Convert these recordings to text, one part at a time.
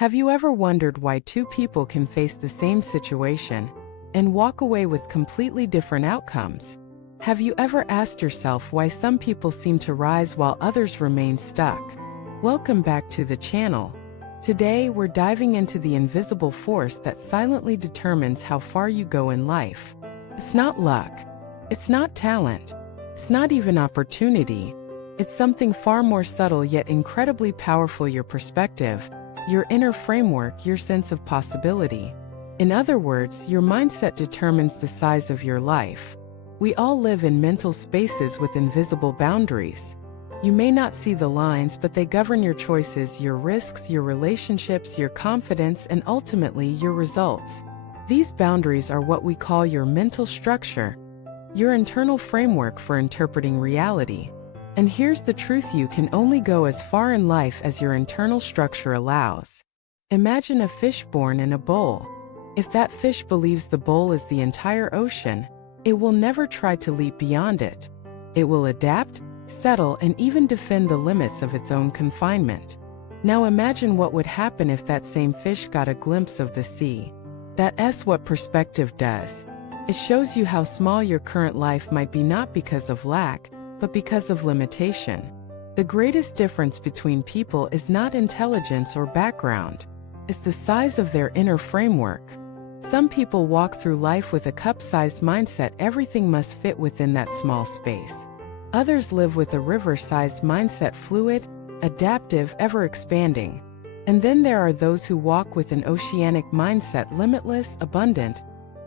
Have you ever wondered why two people can face the same situation and walk away with completely different outcomes? Have you ever asked yourself why some people seem to rise while others remain stuck? Welcome back to the channel. Today we're diving into the invisible force that silently determines how far you go in life. It's not luck. It's not talent. It's not even opportunity. It's something far more subtle yet incredibly powerful: your perspective, your inner framework, your sense of possibility. In other words, your mindset determines the size of your life. We all live in mental spaces with invisible boundaries. You may not see the lines, but they govern your choices, your risks, your relationships, your confidence, and ultimately your results. These boundaries are what we call your mental structure, your internal framework for interpreting reality. And here's the truth: you can only go as far in life as your internal structure allows. Imagine a fish born in a bowl. If that fish believes the bowl is the entire ocean, it will never try to leap beyond it. It will adapt, settle, and even defend the limits of its own confinement. Now imagine what would happen if that same fish got a glimpse of the sea. That's what perspective does. It shows you how small your current life might be, not because of lack, but because of limitation. The greatest difference between people is not intelligence or background. It's the size of their inner framework. Some people walk through life with a cup-sized mindset: everything must fit within that small space. Others live with a river-sized mindset: fluid, adaptive, ever-expanding. And then there are those who walk with an oceanic mindset: limitless, abundant,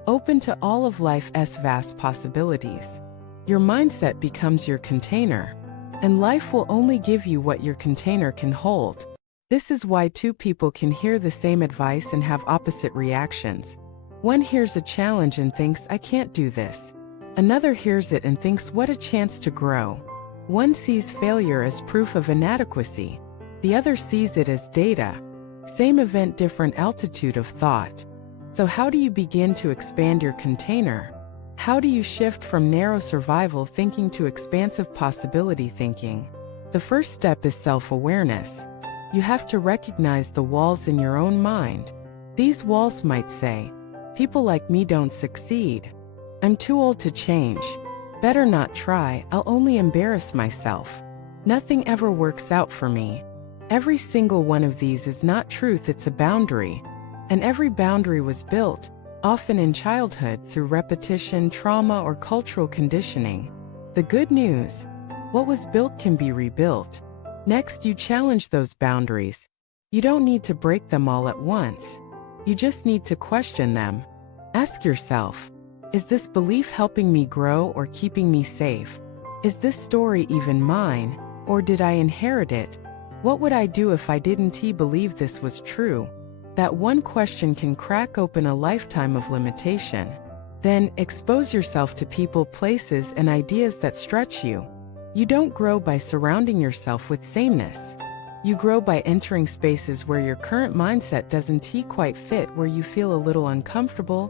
open to all of life's vast possibilities. Your mindset becomes your container, and life will only give you what your container can hold. This is why two people can hear the same advice and have opposite reactions. One hears a challenge and thinks, "I can't do this." Another hears it and thinks, "What a chance to grow." One sees failure as proof of inadequacy. The other sees it as data. Same event, different altitude of thought. So how do you begin to expand your container? How do you shift from narrow survival thinking to expansive possibility thinking? The first step is self-awareness. You have to recognize the walls in your own mind. These walls might say, "People like me don't succeed. I'm too old to change. Better not try, I'll only embarrass myself. Nothing ever works out for me." Every single one of these is not truth, it's a boundary. And every boundary was built, often in childhood, through repetition, trauma, or cultural conditioning. The good news: what was built can be rebuilt. Next, you challenge those boundaries. You don't need to break them all at once. You just need to question them. Ask yourself, is this belief helping me grow or keeping me safe? Is this story even mine, or did I inherit it? What would I do if I didn't believe this was true? That one question can crack open a lifetime of limitation. Then, expose yourself to people, places, and ideas that stretch you. You don't grow by surrounding yourself with sameness. You grow by entering spaces where your current mindset doesn't quite fit, where you feel a little uncomfortable,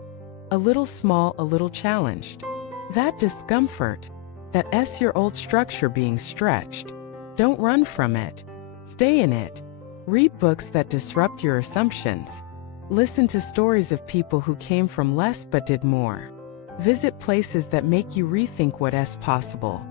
a little small, a little challenged. That discomfort, that's your old structure being stretched. Don't run from it. Stay in it. Read books that disrupt your assumptions. Listen to stories of people who came from less but did more. Visit places that make you rethink what's possible.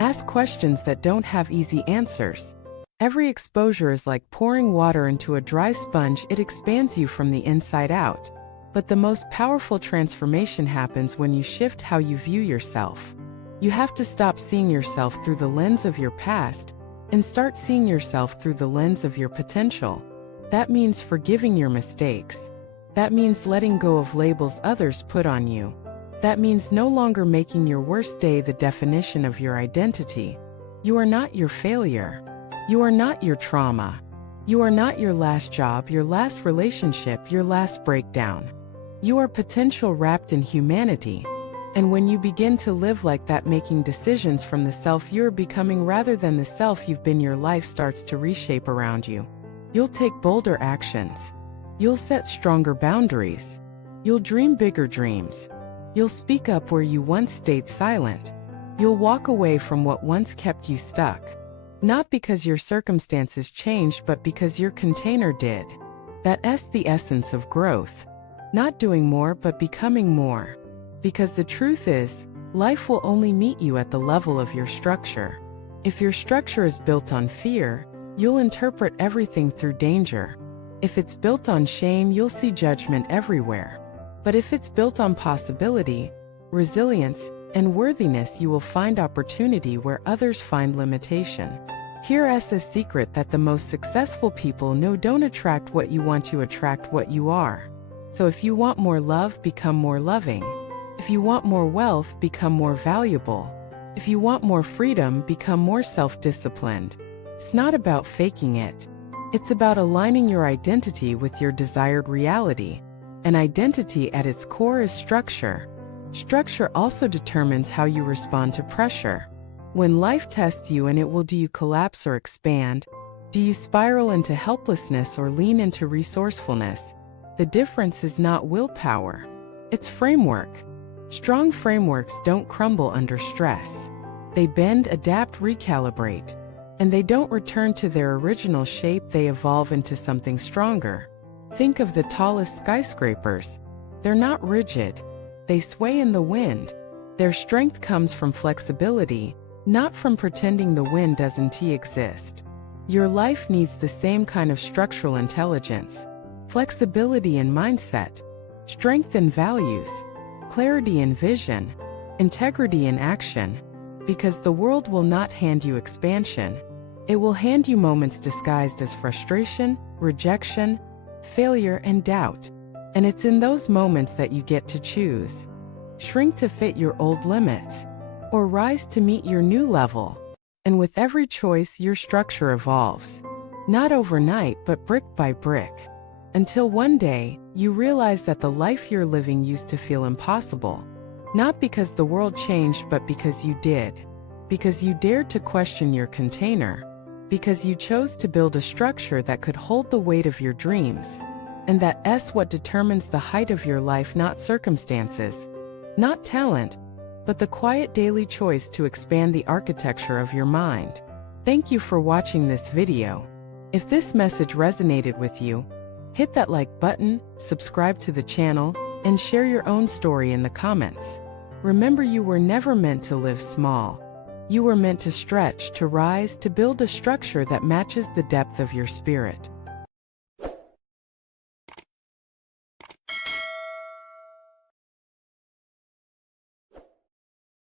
Ask questions that don't have easy answers. Every exposure is like pouring water into a dry sponge. It expands you from the inside out. But the most powerful transformation happens when you shift how you view yourself. You have to stop seeing yourself through the lens of your past and start seeing yourself through the lens of your potential. That means forgiving your mistakes. That means letting go of labels others put on you. That means no longer making your worst day the definition of your identity. You are not your failure. You are not your trauma. You are not your last job, your last relationship, your last breakdown. You are potential wrapped in humanity. And when you begin to live like that, making decisions from the self you're becoming rather than the self you've been, your life starts to reshape around you. You'll take bolder actions. You'll set stronger boundaries. You'll dream bigger dreams. You'll speak up where you once stayed silent. You'll walk away from what once kept you stuck. Not because your circumstances changed, but because your container did. That's the essence of growth. Not doing more but becoming more. Because the truth is, life will only meet you at the level of your structure. If your structure is built on fear, you'll interpret everything through danger. If it's built on shame, you'll see judgment everywhere. But if it's built on possibility, resilience, and worthiness, you will find opportunity where others find limitation. Here's a secret that the most successful people know: don't attract what you want, you attract what you are. So if you want more love, become more loving. If you want more wealth, become more valuable. If you want more freedom, become more self-disciplined. It's not about faking it. It's about aligning your identity with your desired reality. An identity at its core is structure. Structure also determines how you respond to pressure. When life tests you, and it will, do you collapse or expand? Do you spiral into helplessness or lean into resourcefulness? The difference is not willpower. It's framework. Strong frameworks don't crumble under stress. They bend, adapt, recalibrate. And they don't return to their original shape, they evolve into something stronger. Think of the tallest skyscrapers. They're not rigid. They sway in the wind. Their strength comes from flexibility, not from pretending the wind doesn't exist. Your life needs the same kind of structural intelligence. Flexibility in mindset, strength in values, clarity in vision, integrity in action. Because the world will not hand you expansion. It will hand you moments disguised as frustration, rejection, failure, and doubt. And it's in those moments that you get to choose. Shrink to fit your old limits, or rise to meet your new level. And with every choice, your structure evolves. Not overnight, but brick by brick. Until one day, you realize that the life you're living used to feel impossible. Not because the world changed, but because you did. Because you dared to question your container. Because you chose to build a structure that could hold the weight of your dreams. And that's what determines the height of your life, not circumstances, not talent, but the quiet daily choice to expand the architecture of your mind. Thank you for watching this video. If this message resonated with you, hit that like button, subscribe to the channel, and share your own story in the comments. Remember, you were never meant to live small. You were meant to stretch, to rise, to build a structure that matches the depth of your spirit.